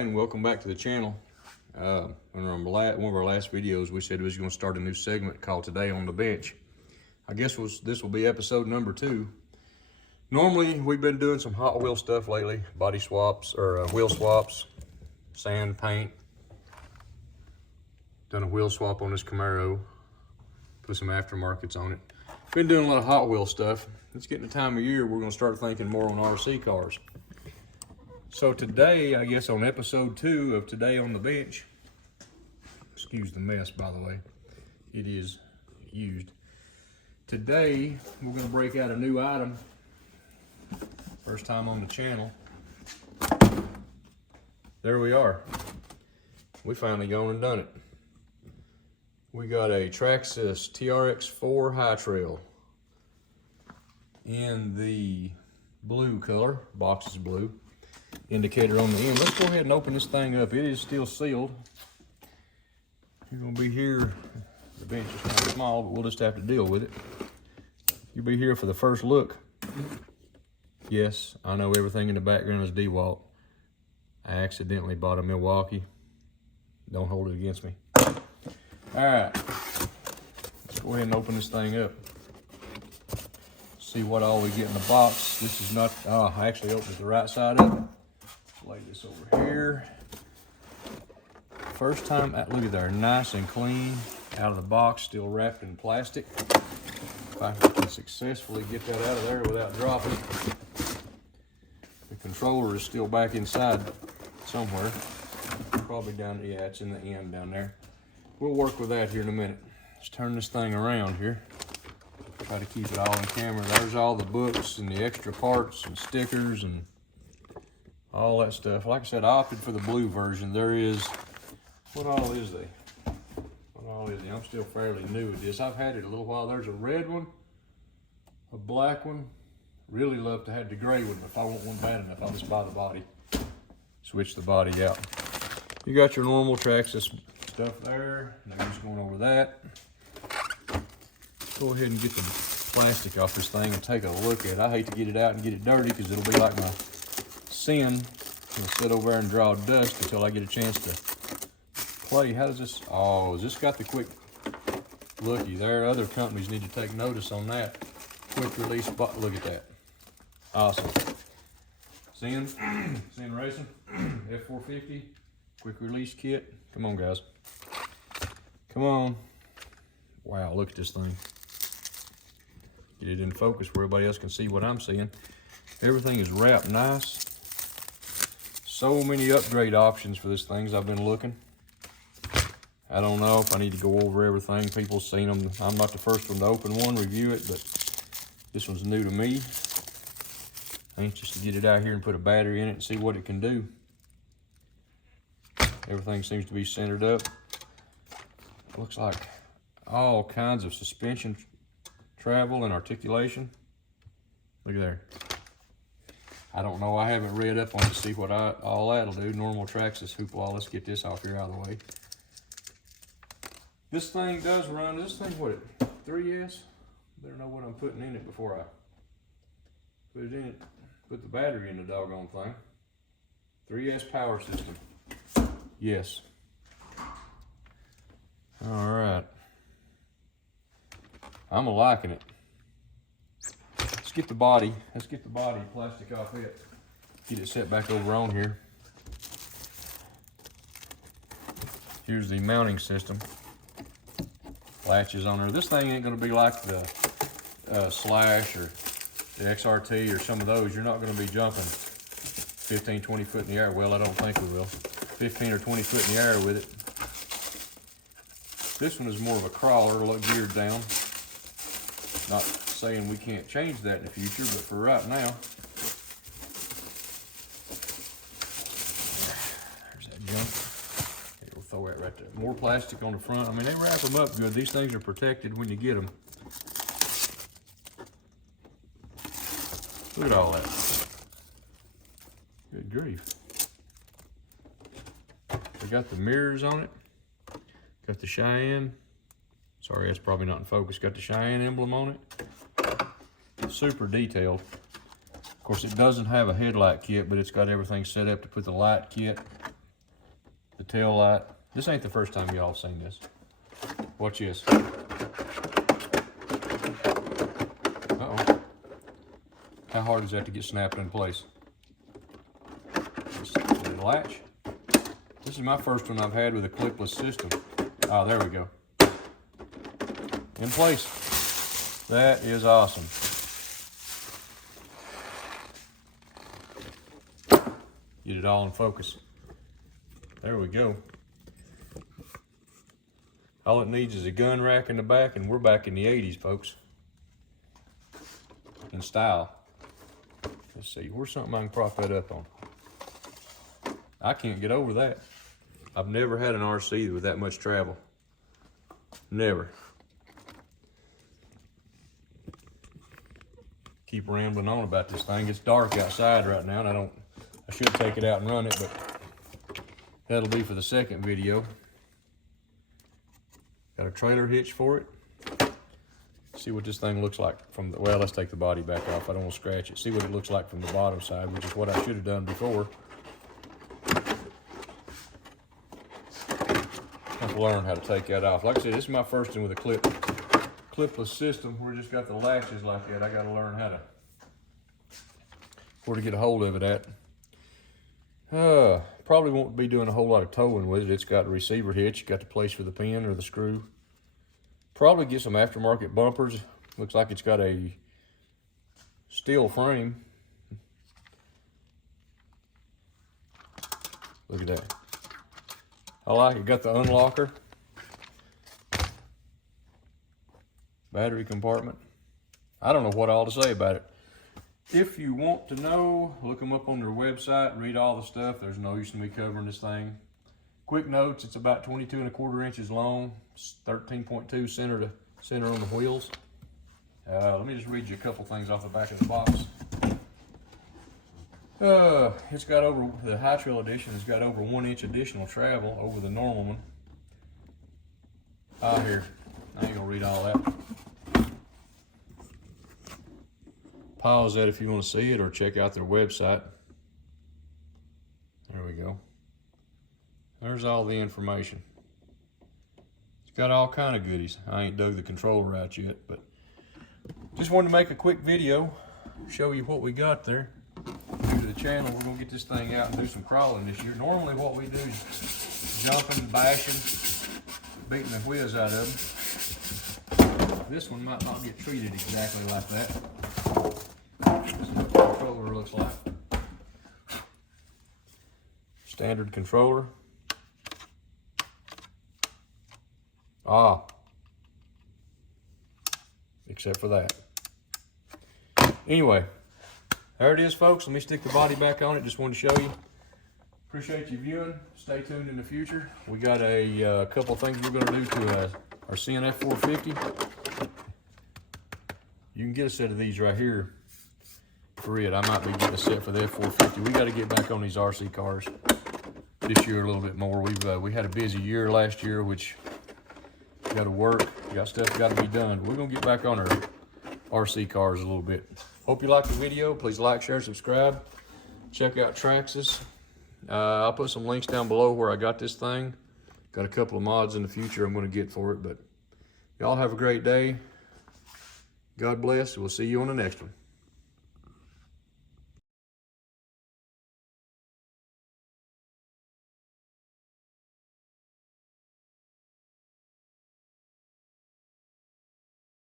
everybody, and welcome back to the channel. On one of our last videos, we said we was going to start a new segment called Today on the Bench. I guess this will be episode number 2. Normally, we've been doing some Hot Wheel stuff lately, body swaps, or wheel swaps, sand, paint. Done a wheel swap on this Camaro, put some aftermarkets on it. Been doing a lot of Hot Wheel stuff. It's getting the time of year we're going to start thinking more on RC cars. So today, I guess on episode 2 of Today on the Bench, excuse the mess by the way, it is used. Today, we're going to break out a new item. First time on the channel. There we are. We finally gone and done it. We got a Traxxas TRX4 High Trail in the blue color, box is blue. Indicator on the end. Let's go ahead and open this thing up. It is still sealed. You're gonna be here. The bench is kind of small, but we'll just have to deal with it. You'll be here for the first look. Yes, I know everything in the background is DeWalt. I accidentally bought a Milwaukee. Don't hold it against me. All right, let's go ahead and open this thing up. See what all we get in the box. This is not, I actually opened the right side up. Lay this over here. First time, look at there, nice and clean, out of the box, still wrapped in plastic. If I can successfully get that out of there without dropping. The controller is still back inside somewhere. Probably down, yeah, it's in the end down there. We'll work with that here in a minute. Let's turn this thing around here. Try to keep it all in camera. There's all the books and the extra parts and stickers and all that stuff. Like I said, I opted for the blue version. There is, what all is they? What all is they? I'm still fairly new at this. I've had it a little while. There's a red one, a black one. Really love to have the gray one. If I want one bad enough, I'll just buy the body. Switch the body out. You got your normal Traxxas stuff there. Now I'm just going over that. Go ahead and get the plastic off this thing and take a look at it. I hate to get it out and get it dirty because it'll be like my sin. I'll sit over there and draw dust until I get a chance to play. How does this, oh, has this got the quick looky there? Other companies need to take notice on that. Quick release, look at that. Awesome. Sin Racing, F450, quick release kit. Come on, guys. Come on. Wow, look at this thing. Get it in focus where everybody else can see what I'm seeing. Everything is wrapped nice. So many upgrade options for this thing as I've been looking. I don't know if I need to go over everything. People's seen them. I'm not the first one to open one, review it, but this one's new to me. Anxious to get it out here and put a battery in it and see what it can do. Everything seems to be centered up. Looks like all kinds of suspension travel and articulation. Look at there. I don't know, I haven't read up on it to see what all that'll do. Normal Traxxas hoopla. Let's get this off here out of the way. This thing does run, this thing what, 3S? Better know what I'm putting in it before I put it in it. Put the battery in the doggone thing. 3S power system. Yes. All right. I'm liking it. Let's get the body plastic off it. Get it set back over on here. Here's the mounting system. Latches on there. This thing ain't gonna be like the Slash or the XRT or some of those. You're not gonna be jumping 15, 20 foot in the air. Well, I don't think we will. 15 or 20 foot in the air with it. This one is more of a crawler, look geared down. Not saying we can't change that in the future, but for right now, there's that junk. Here, we'll throw that right there. More plastic on the front. I mean, they wrap them up good. These things are protected when you get them. Look at all that. Good grief. We got the mirrors on it. Got the Cheyenne. Sorry, that's probably not in focus. Got the Cheyenne emblem on it. Super detailed. Of course, it doesn't have a headlight kit, but it's got everything set up to put the light kit tail light. This ain't the first time y'all seen this. Watch this. Uh-oh. How hard is that to get snapped in place? Just let it latch. This is my first one I've had with a clipless system. Oh, there we go. In place. That is awesome. Get it all in focus. There we go. All it needs is a gun rack in the back, and we're back in the 80s, folks. In style. Let's see, where's something I can prop that up on? I can't get over that. I've never had an RC with that much travel. Never. Keep rambling on about this thing. It's dark outside right now, and I should take it out and run it, but that'll be for the second video. Got a trailer hitch for it. See what this thing looks like from the, well, let's take the body back off. I don't want to scratch it. See what it looks like from the bottom side, which is what I should have done before. I have to learn how to take that off. Like I said, this is my first one with a clipless system. We just got the latches like that. I got to learn how to, where to get a hold of it at. Probably won't be doing a whole lot of towing with it. It's got a receiver hitch, got the place for the pin or the screw. Probably get some aftermarket bumpers. Looks like it's got a steel frame. Look at that. I like it. Got the unlocker. Battery compartment. I don't know what all to say about it. If you want to know, look them up on their website, read all the stuff. There's no use in me covering this thing. Quick notes, it's about 22¼ inches long, 13.2 center to center on the wheels. Let me just read you a couple things off the back of the box. It's got over, the High Trail Edition has got over 1 inch additional travel over the normal one. Here, I ain't gonna read all that. Pause that if you want to see it, or check out their website. There we go. There's all the information. It's got all kind of goodies. I ain't dug the controller out yet, but just wanted to make a quick video, show you what we got there. New to the channel, we're gonna get this thing out and do some crawling this year. Normally what we do is jumping, bashing, beating the whiz out of them. This one might not get treated exactly like that. This is what the controller looks like. Standard controller. Except for that. Anyway, there it is, folks. Let me stick the body back on it. Just wanted to show you. Appreciate you viewing. Stay tuned in the future. We got a couple of things we're going to do to our CNF 450. You can get a set of these right here for it. I might be getting a set for the F450. We got to get back on these RC cars this year a little bit more. We had a busy year last year, which got to work, got stuff got to be done. We're gonna get back on our RC cars a little bit. Hope you liked the video. Please like, share, subscribe. Check out Traxxas. I'll put some links down below where I got this thing. Got a couple of mods in the future I'm gonna get for it, but y'all have a great day. God bless. We'll see you on the next one.